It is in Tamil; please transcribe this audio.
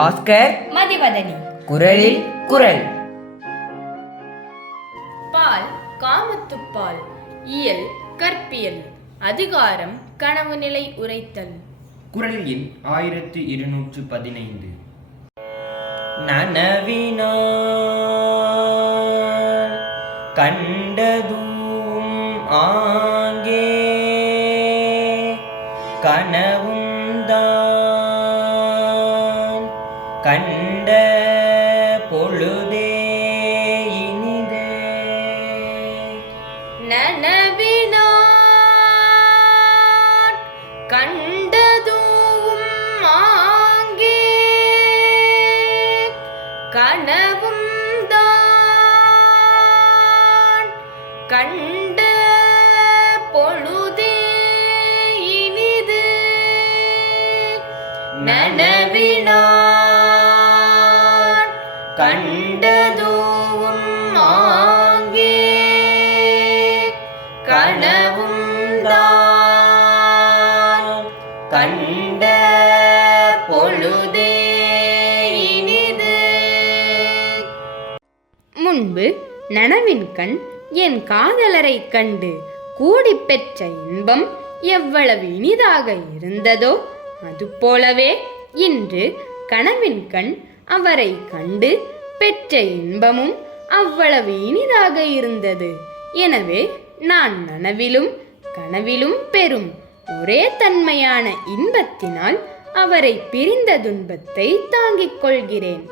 பாஸ்கர் மதிவதனி. குரலில் குரல். பால் காமத்துப்பால். இயல் கற்பியல். அதிகாரம் கனவு நிலை உரைத்தல். குரல் எண் 1215. நனவினான் கண்டதும் ஆங்கே கனவும் தான் கண்ட பொழுதே இனிதே. நனவினான் கண்டதும் ஆங்கே கனவும் தான் கண்ட பொழுதே இனிது. நனவினான் கண்டதும் ஆங்கே கனவும் தான் கண்ட பொழுதே இனிது. முன்பு நனவின் கண் என் காதலரை கண்டு கூடி பெற்ற இன்பம் எவ்வளவு இனிதாக இருந்ததோ அதுபோலவே இன்று கனவின் கண் அவரை கண்டு பெற்ற இன்பமும் அவ்வளவு இனிதாக இருந்தது. எனவே நான் நனவிலும் கனவிலும் பெறும் ஒரே தன்மையான இன்பத்தினால் அவரை பிரிந்த துன்பத்தை தாங்கிக் கொள்கிறேன்.